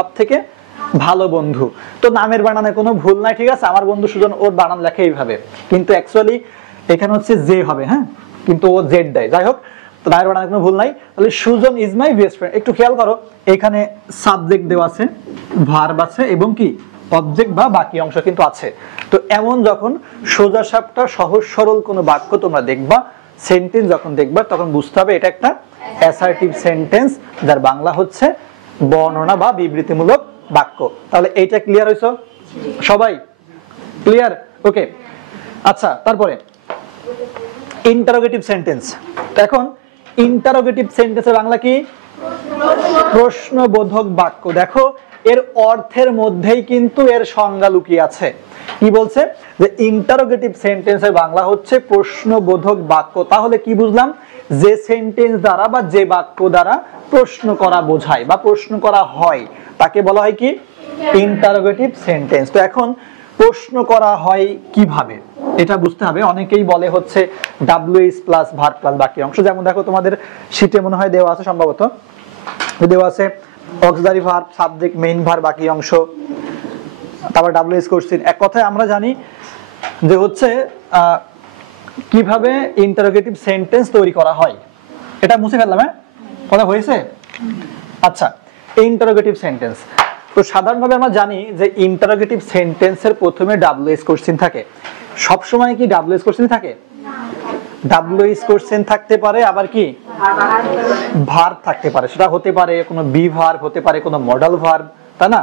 সব থেকে ভালো বন্ধু। তো নামের বানানে কোনো ভুল নাই, ঠিক আছে? আমার বন্ধু সুজন, ওর বানান লেখে এইভাবে, কিন্তু অ্যাকচুয়ালি এখানে হচ্ছে জে হবে, হ্যাঁ, কিন্তু ও জেড দেয়। যাই হোক, তো নামের বানানে কোনো ভুল নাই। তাহলে Sujan is my best friend. একটু খেয়াল করো, এখানে সাবজেক্ট দেওয়া আছে, ভার্ব আছে এবং কি অবজেক্ট বা বাকি অংশ কিন্তু আছে। তো এমন যখন সোজা সাপটা সহজ সরল কোনো বাক্য তোমরা দেখবা, সেন্টেন্স যখন দেখবা, তখন বুঝতে হবে এটা একটা অ্যাসার্টিভ সেন্টেন্স, যার বাংলা হচ্ছে বর্ণনা বা বিবৃতিমূলক বাক্য। তাহলে এইটা ক্লিয়ার হইছো সবাই? ক্লিয়ার? ওকে। আচ্ছা, তারপরে ইন্টারোগেটিভ সেন্টেন্স। এখন ইন্টারোগেটিভ সেন্টেন্সের বাংলা কি? প্রশ্নবোধক বাক্য। দেখো, এর অর্থের মধ্যেই কিন্তু এর সংজ্ঞা লুকিয়ে আছে। কি বলছে? যে ইন্টারোগেটিভ সেন্টেন্সের বাংলা হচ্ছে প্রশ্নবোধক বাক্য। তাহলে কি বুঝলাম? যে সেন্টেন্স দ্বারা বা যে বাক্য দ্বারা প্রশ্ন করা বোঝায় বা প্রশ্ন করা হয়, তাকে বলা হয় কি? Interrogative sentence. তো এখন প্রশ্ন করা হয় কিভাবে এটা বুঝতে হবে। অনেকেই বলে হচ্ছে ডাব্লিউএইচ প্লাস ভার্ব প্লাস বাকি অংশ। যেমন দেখো, তোমাদের শীটে মনে হয় দেওয়া আছে, সম্ভবত দেওয়া আছে auxiliary verb, subject, main verb, বাকি অংশ, তারপর ডাব্লিউএইচ কোশ্চেন। এক কথায় আমরা জানি যে হচ্ছে কিভাবে ইন্টারোগেটিভ সেন্টেন্স তৈরি করা হয়। এটা মুছে ফেললাম, হ্যাঁ, কথা হয়েছে? আচ্ছা, ইন্টারোগেটিভ সেন্টেন্স। তো সাধারণভাবে আমরা জানি যে ইন্টারোগেটিভ সেন্টেন্সের প্রথমে ডাব্লিউএইচ কোশ্চেন থাকে। সব সময় কি ডাব্লিউএইচ কোশ্চেন থাকে? ডাব্লিউএইচ কোশ্চেন থাকতে পারে, আবার কি ভার্ব থাকতে পারে। সেটা হতে পারে কোনো বি ভার্ব, হতে পারে কোনো মডেল ভার্ব, তাই না?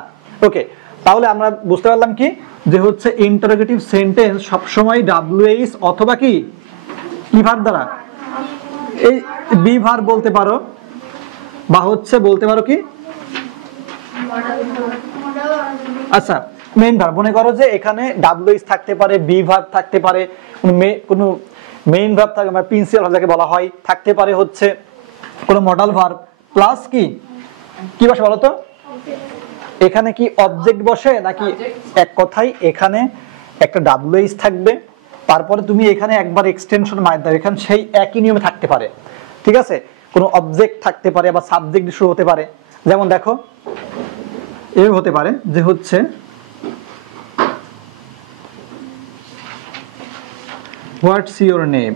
ওকে, তাহলে আমরা বুঝতে পারলাম কি যে হচ্ছে ইন্টারোগেটিভ সেন্টেন্স সবসময় ডাব্লিউএইচ অথবা কি ভার্ব দ্বারা, এই বি ভার্ব বলতে পারো, বা হচ্ছে বলতে পারো কি, আচ্ছা, মেইন ভার্ব। মনে করো যে এখানে ডাব্লিউএইচ থাকতে পারে, বি ভার্ব থাকতে পারে, কোনো মেইন ভার্ব থাকে, মানে প্রিন্সিপাল ভার্ব যাকে বলা হয়, থাকতে পারে হচ্ছে কোনো মডেল ভার্ব, প্লাস কি বসে বলো তো? এখানে কি অবজেক্ট বসে নাকি? এক কথাই এখানে একটা ডাব্লিউএইচ থাকবে, তারপরে তুমি এখানে একবার এক্সটেনশন মার দাও, এখানে সেই একই নিয়মে থাকতে পারে, ঠিক আছে? কোনো অবজেক্ট থাকতে পারে বা সাবজেক্ট শুরু হতে পারে। যেমন দেখো, এই হতে পারে যে হচ্ছে হোয়াটস ইউর নেম।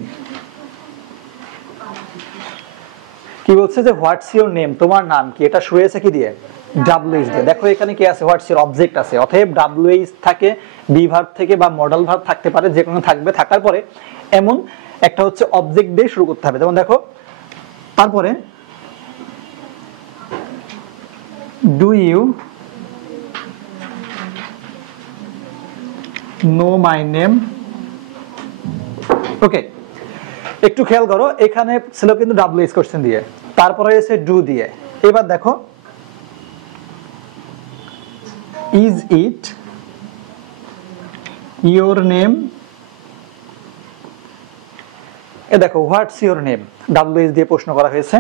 কি বলছে? যে হোয়াটস ইউর নেম, তোমার নাম কি? এটা শুরু হয়েছে কি দিয়ে? ডাব্লিউএইচ দিয়ে। দেখো এখানে কি আছে? হোয়াটস ইউর, অবজেক্ট আছে। অতএব ডাব্লিউএইচ থাকে, বি ভার্ব থেকে বা মডেল ভার্ব থাকতে পারে, যে কোনো থাকবে। থাকার পরে এমন একটা হচ্ছে অবজেক্ট দিয়ে শুরু করতে হবে। যেমন দেখো, তারপরে do you know my name. Okay, একটু খেয়াল করো, এখানে ছিল কিন্তু ডাব্লিউএইচ কোশ্চেন দিয়ে, তারপরে এসে ডু দিয়ে। এবার দেখো, ইজ ইট ইওর নেম। এ দেখো, হোয়াটস ইওর নেম, ডাব্লিউএইচ দিয়ে প্রশ্ন করা হয়েছে।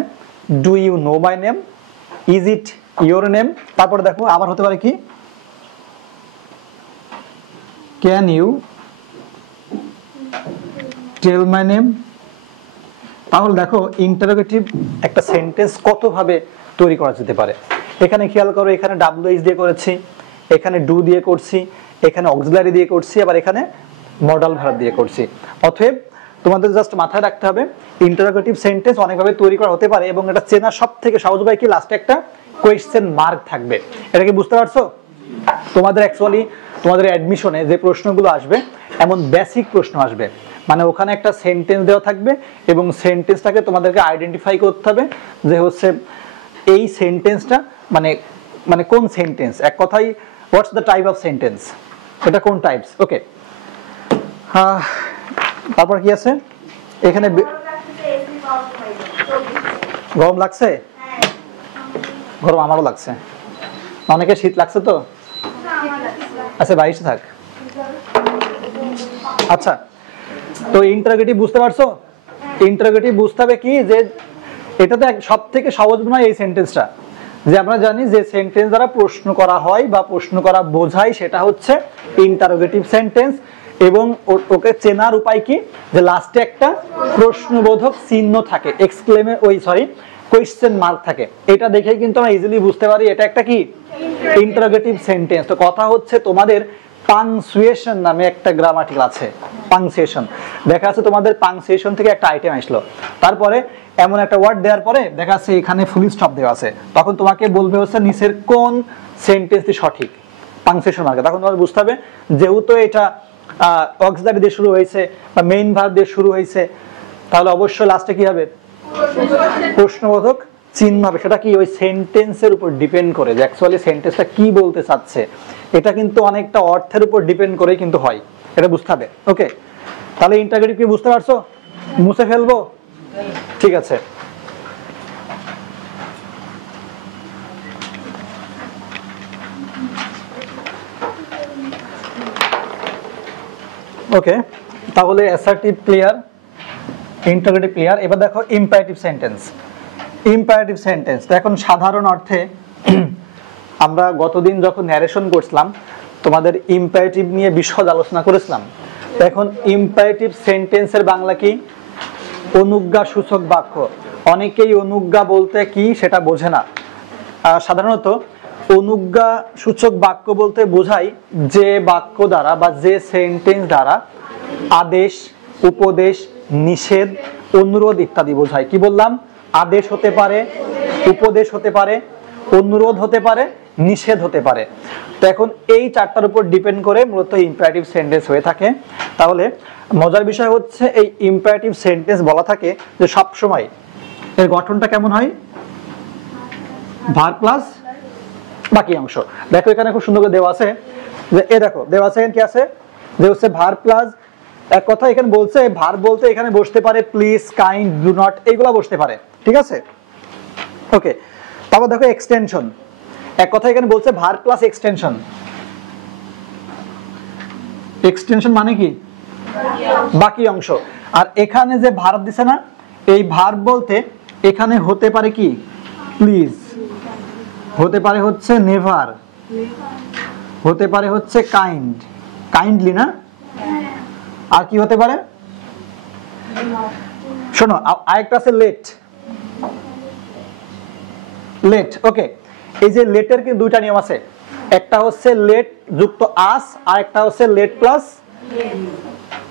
Do you know my name, is it your name. তারপরে দেখো আবার হতে পারে কি, can you tell my name. তাহলে দেখো ইন্টারোগেটিভ একটা সেন্টেন্স কত ভাবে তৈরি করা যেতে পারে। এখানে খেয়াল করো, এখানে ডাব্লিউএইচ দিয়ে করেছি, এখানে ডু দিয়ে করছি, এখানে অক্সিলারি দিয়ে করছি, আবার এখানে মডেল ভার্ব দিয়ে করছি। অতএব তোমাদের জাস্ট মাথায় রাখতে হবে ইন্টারোগেটিভ সেন্টেন্স অনেকভাবে তৈরি করা হতে পারে, এবং এটা চেনা সব থেকে সহজ উপায় কি, লাস্টে একটা কোয়েশ্চেন মার্ক থাকবে। এটা কি বুঝতে পারছো? তোমাদের অ্যাকচুয়ালি তোমাদের অ্যাডমিশনে যে প্রশ্নগুলো আসবে, এমন বেসিক প্রশ্ন আসবে, মানে ওখানে একটা সেন্টেন্স দেওয়া থাকবে এবং সেন্টেন্সটাকে তোমাদেরকে আইডেন্টিফাই করতে হবে যে হচ্ছে এই সেন্টেন্সটা মানে কোন সেন্টেন্স। এক কথাই what's the type of sentence, এটা কোন টাইপস। ওকে, তারপর কি আছে এখানে? গরম লাগছে? গরম আমারও লাগছে। অনেকে শীত লাগছে তো? আচ্ছা, 22 থাক। আচ্ছা, তো ইন্টারোগেটিভ বুঝতে পারছো? ইন্টারোগেটিভ বুঝতে হবে কি, যে এটা তো সব থেকে সহজ নয় এই সেন্টেন্সটা, যে আমরা জানি যে সেন্টেন্স দ্বারা প্রশ্ন করা হয় বা প্রশ্ন করা বোঝায়, সেটা হচ্ছে ইন্টারোগেটিভ সেন্টেন্স। এবং ওকে চেনার উপায় কি, যে লাস্টে একটা প্রশ্নবোধক চিহ্ন থাকে, কোয়েশ্চেন মার্ক থাকে, এটা দেখেই কিন্তু আমরা ইজিলি বুঝতে পারি এটা একটা কি ইন্টারোগেটিভ সেন্টেন্স। তো কথা হচ্ছে তোমাদের পাংচুয়েশন নামে একটা গ্রামাটিক্যাল আছে, পাংচুয়েশন। দেখা যাচ্ছে তোমাদের পাংচুয়েশন থেকে একটা আইটেম আসলো, তারপরে এমন একটা ওয়ার্ড দেওয়ার পরে দেখা যাচ্ছে এখানে ফুল স্টপ দেওয়া আছে, তখন তোমাকে বলবে হচ্ছে নিচের কোন সেন্টেন্সটি সঠিক, পাংচুয়েশন মার্কে। তখন তোমার বুঝতে হবে যেহেতু এটা অক্সিলারি দিয়ে শুরু হয়েছে বা মেইন ভার্ব দিয়ে শুরু হয়েছে, তাহলে অবশ্যই লাস্টে কি হবে, প্রশ্নবোধক চিহ্ন হবে। সেটা কি ওই সেন্টেন্সের উপর ডিপেন্ড করে যে অ্যাকচুয়ালি সেন্টেন্সটা কি বলতে চাচ্ছে, এটা কিন্তু অনেকটা অর্থের উপর ডিপেন্ড করেই কিন্তু হয়, এটা বুঝতে হবে। ওকে, তাহলে ইন্টারোগেটিভ কি বুঝতে পারছো? মুছে ফেলবো, ঠিক আছে। ওকে, তাহলে অ্যাসার্টিভ ক্লিয়ার, ইন্টারোগেটিভ ক্লিয়ার। এবার দেখো ইম্পারেটিভ সেন্টেন্স। ইম্পারেটিভ সেন্টেন্স তো এখন সাধারণ অর্থে আমরা গতদিন যখন ন্যারেশন করছিলাম তোমাদের ইম্পারেটিভ নিয়ে বিশদ আলোচনা করেছিলাম। তো এখন ইম্পারেটিভ সেন্টেন্সের বাংলা কি? অনুজ্ঞা সূচক বাক্য। অনেকেই অনুজ্ঞা বলতে কি সেটা বোঝে না। সাধারণত অনুজ্ঞা সূচক বাক্য বলতে বোঝায় যে বাক্য দ্বারা বা যে সেন্টেন্স দ্বারা আদেশ, উপদেশ, নিষেধ, অনুরোধ ইত্যাদি বোঝায়। কি বললাম? আদেশ হতে পারে, উপদেশ হতে পারে, অনুরোধ হতে পারে, নিষেধ হতে পারে। তো এখন এই চারটার উপর ডিপেন্ড করে মূলত ইম্পারেটিভ সেন্টেন্স হয়ে থাকে। তাহলে মজার বিষয় হচ্ছে এই ইম্পারেটিভ সেন্টেন্স বলা থাকে যে সব সময় এর গঠনটা কেমন হয়? ভার্ব প্লাস বাকি অংশ। দেখো এখানে খুব সুন্দর করে দেওয়া আছে যে এ দেখো দেওয়া আছে কি আছে যে হচ্ছে ভার্ব প্লাস, এক কথা এখানে বলছে ভার্ব বলতে এখানে বসতে পারে প্লিজ, কাইন্ড, ডু নট, এইগুলা বসতে পারে, ঠিক আছে। ওকে, তারপর দেখো এক্সটেনশন। এক কথা এখানে বলছে ভার্ব প্লাস এক্সটেনশন। এক্সটেনশন মানে কি? বাকি অংশ। আর এখানে যে ভার্ব দিছে না, এই ভার্ব বলতে এখানে হতে পারে কি? প্লিজ, হতে পারে হচ্ছে নেভার, হতে পারে হচ্ছে কাইন্ড, কাইন্ডলি না, আর কি হতে পারে? শোনো আরেকটা আছে লেট, লেট। ওকে, এই যে লেটের কি দুইটা নিয়ম আছে, একটা হচ্ছে লেট যুক্ত আস, আর একটা হচ্ছে লেট প্লাস,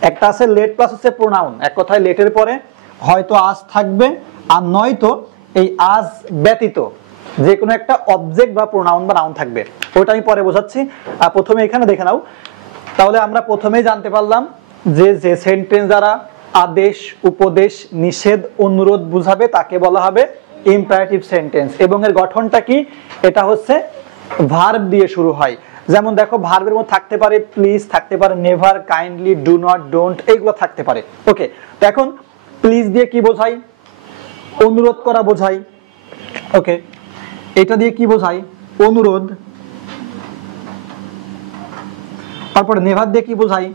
একটা আছে লেট প্লাস হচ্ছে প্রোনাউন। এক কথায় লেটের পরে হয়তো আস থাকবে আর নয়তো এই আস ব্যতীত যে কোনো একটা অবজেক্ট বা প্রোনাউন বা নাউন থাকবে, ওটা আমি পরে বোঝাচ্ছি। আর প্রথমে এখানে দেখে নাও। তাহলে আমরা প্রথমেই জানতে পারলাম যে যে সেন্টেন্স দ্বারা আদেশ, উপদেশ, নিষেধ, অনুরোধ বুঝাবে তাকে বলা হবে ইম্পারেটিভ সেন্টেন্স। এবং এর গঠনটা কি? এটা হচ্ছে ভার্ব দিয়ে শুরু হয়। যেমন দেখো ভার্বের মধ্যে থাকতে পারে প্লিজ, থাকতে পারে never, kindly, do not, don't, এইগুলো থাকতে পারে। ওকে, তো এখন প্লিজ দিয়ে কি বোঝাই? অনুরোধ করা বোঝাই। ওকে, এটা দিয়ে কি বোঝাই? অনুরোধ। তারপরে নেভার দিয়ে কি বোঝাই?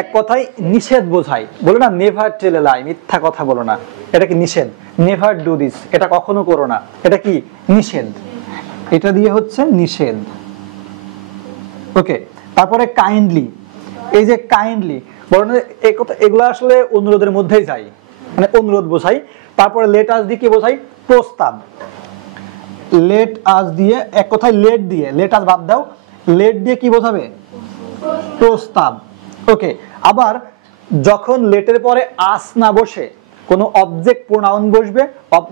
এক কথায় নিষেধ বোঝাই। বলে না নেভার টেল এ লাই, মিথ্যা কথা বলো না, এটা কি নিষেধ। নেভার ডু দিস, এটা কখনো করো না, এটা কি নিষেধ। এটা দিয়ে হচ্ছে নিষেধ। ওকে, তারপরে কাইন্ডলি। এই যে কাইন্ডলি বলো না, এগুলো আসলে অনুরোধের মধ্যেই যায়, মানে অনুরোধ বোঝাই। তারপরে লেট আস দিয়ে কি বোঝাই? প্রস্তাব। লেট আস দিয়ে এক কথায় লেট দিয়ে, লেট আস বাদ দাও, লেট দিয়ে কি বোঝাবে? প্রস্তাব। ওকে, আবার যখন লেটের পরে আস না বসে কোনো অবজেক্ট প্রোনাউন বসবে,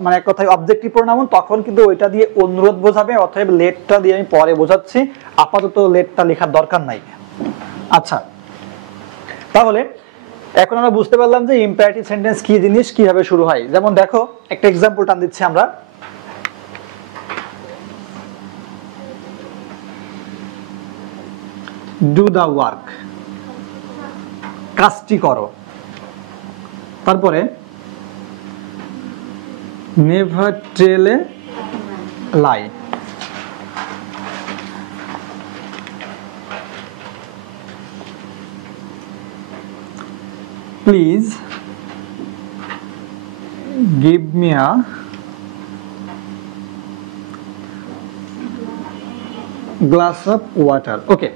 মানে এক কথায় অবজেক্টিভ প্রোনাউন, তখন কিন্তু ওইটা দিয়ে অনুরোধ বোঝাবে। অতএব লেটটা দিয়ে আমি পরে বোঝাচ্ছি, আপাতত লেটটা লেখার দরকার নাই। আচ্ছা, তাহলে এখন আমরা বুঝতে পারলাম যে ইম্পারেটিভ সেন্টেন্স কি জিনিস, কিভাবে শুরু হয়। যেমন দেখো একটা এক্সাম্পল টান দিচ্ছি আমরা। ডু দা ওয়ার্ক, কাজটি করো। তারপরে never tell a lie, please give me a glass of water. Okay,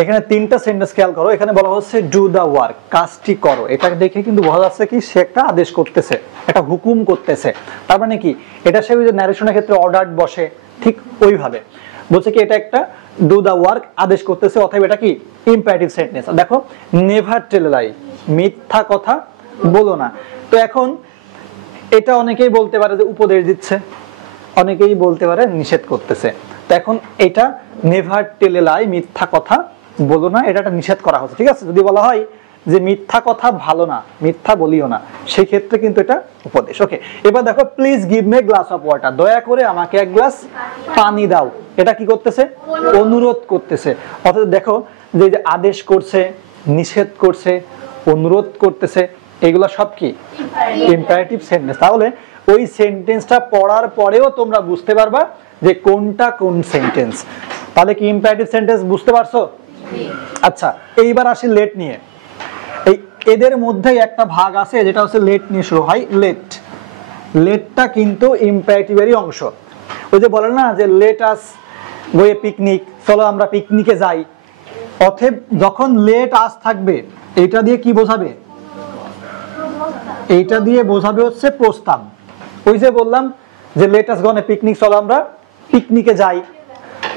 এখানে তিনটা সেন্টেন্স খেয়াল করো, এখানে বলা হচ্ছে ডু দা ওয়ার্ক, কাজটি করো। এটা দেখে কিন্তু বোঝা যাচ্ছে কি সে একটা আদেশ করতেছে, একটা হুকুম করতেছে। তার মানে কি এটা সে যে ন্যারেশনের ক্ষেত্রে অর্ডার বসে ঠিক ওইভাবে বলছে কি এটা একটা ডু দা ওয়ার্ক, আদেশ করতেছে, অথবা এটা কি ইম্পারেটিভ সেন্টেন্স। দেখো নেভার টেল লাই, মিথ্যা কথা বলো না। তো এখন এটা অনেকেই বলতে পারে যে উপদেশ দিচ্ছে, অনেকেই বলতে পারে নিষেধ করতেছে। তো এখন এটা নেভার টেল এ লাই, মিথ্যা কথা বলো না, এটা একটা নিষেধ করা হচ্ছে, ঠিক আছে। যদি বলা হয় যে মিথ্যা কথা ভালো না, মিথ্যা বলিও না, সেই ক্ষেত্রে কিন্তু এটা উপদেশ। ওকে, এবার দেখো please give me glass of water, দয়া করে আমাকে এক গ্লাস পানি দাও। এটা কি করতেছে? অনুরোধ করতেছে। অর্থাৎ দেখো যে আদেশ করছে, নিষেধ করছে, অনুরোধ করতেছে, এগুলো সব কি ইম্পারেটিভ সেন্টেন্স। তাহলে ওই সেন্টেন্সটা পড়ার পরেও তোমরা বুঝতে পারবা যে কোনটা কোন সেন্টেন্স। তাহলে কি ইম্পারেটিভ সেন্টেন্স বুঝতে পারছো? আচ্ছা, এইবার আসি লেট নিয়ে। এই এদের মধ্যে একটা ভাগ আছে যেটা হচ্ছে লেট নিয়ে শুরু হয়। লেট, লেটটা কিন্তু ইম্পারেটিভেরই অংশ। ওই যে বলে না যে লেট আস গো এ পিকনিক, চলো আমরা পিকনিকে যাই। অতএব যখন লেট আস থাকবে এটা দিয়ে কি বোঝাবে? এইটা দিয়ে বোঝাবে হচ্ছে প্রস্তাব। ওই যে বললাম যে লেট আস গো এ পিকনিক, চলো আমরা পিকনিকে যাই।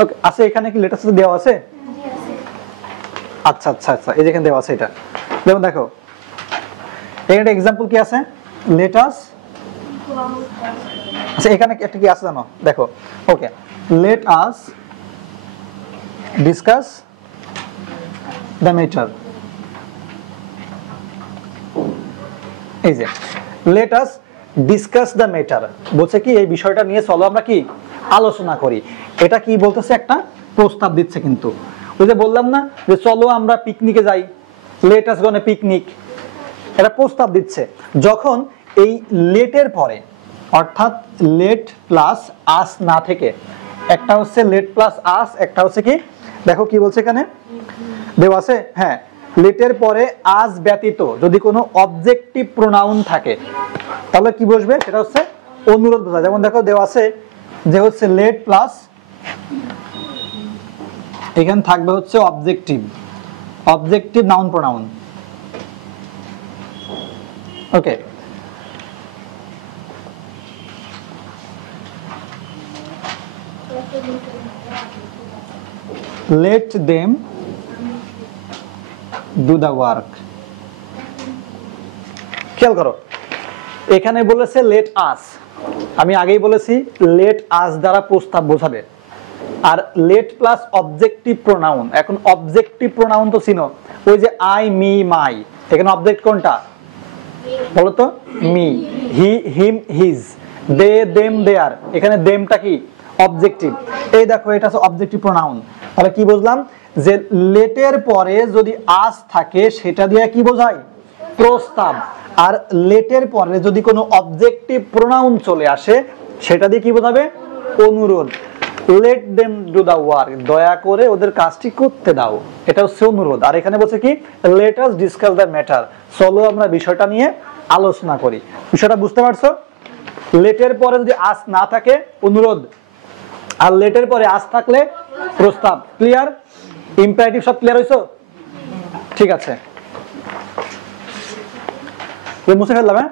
ওকে, আছে এখানে কি লেট আস দেওয়া আছে? আচ্ছা আচ্ছা আচ্ছা, এই যেখানে দেওয়া আছে এটা। যেমন দেখো এখানে এক্সাম্পল কি আছে? লেট আস, আচ্ছা এখানে একটা কি আছে জানো? দেখো, okay, let us discuss the matter. এই যে let us discuss the matter বলছে কি এই বিষয়টা নিয়ে চলো আমরা কি আলোচনা করি। এটা কি বলতেছে? একটা প্রস্তাব দিচ্ছে। কিন্তু ওই যে বললাম না যে চলো আমরা পিকনিকে যাই, let us go on a picnic, এটা প্রস্তাব দিচ্ছে। যখন এই লেটের পরে অর্থাৎ লেট প্লাস আস না থেকে, একটা হচ্ছে লেট প্লাস আস, একটা হচ্ছে কি দেখো কি বলছে এখানে দেওয়া আছে, হ্যাঁ, লেটের পরে আস ব্যতীত যদি কোনো অবজেক্টিভ প্রোনাউন থাকে তাহলে কি বসবে? সেটা হচ্ছে অনুরোধ বোঝায়। যেমন দেখো দেওয়া আছে যে হচ্ছে লেট প্লাস, এখানে থাকবে হচ্ছে objective, objective noun pronoun. Okay, let them do the work। খেয়াল করো এখানে বলেছে লেট আস, আমি আগেই বলেছি লেট আস দ্বারা প্রস্তাব বোঝাবে। আর লেট প্লাস অবজেক্টিভ প্রোনাউন, এখন অবজেক্টিভ প্রোনাউন তো চিনো, ওই যে আই, মি, মাই, এখানে অবজেক্ট কোনটা বলো তো? মি। হি, হিম, হিজ, দে, দেম, দেয়ার, এখানে দেমটা কি অবজেক্টিভ। এই দেখো এটা হচ্ছে অবজেক্টিভ প্রোনাউন। তাহলে কি বুঝলাম? যে লেটের পরে যদি আস থাকে সেটা দিয়ে কি বোঝায়? প্রস্তাব। আর লেটের পরে যদি কোনো অবজেক্টিভ প্রোনাউন চলে আসে সেটা দিয়ে কি বোঝাবে? অনুরোধ। Let them do the work, দয়া করে ওদের কাজটি করতে দাও, এটা হচ্ছে অনুরোধ। আর এখানে বলছে কি late us discuss the matter, চলো আমরা বিষয়টা নিয়ে আলোচনা করি। বিষয়টা বুঝতে পারছো? লেটের পরে যদি আস না থাকে অনুরোধ, আর লেটের পরে আস থাকলে প্রস্তাব। ক্লিয়ার? ইম্পারেটিভ সব ক্লিয়ার হইছো? ঠিক আছে, মুছে ফেললাম। হ্যাঁ।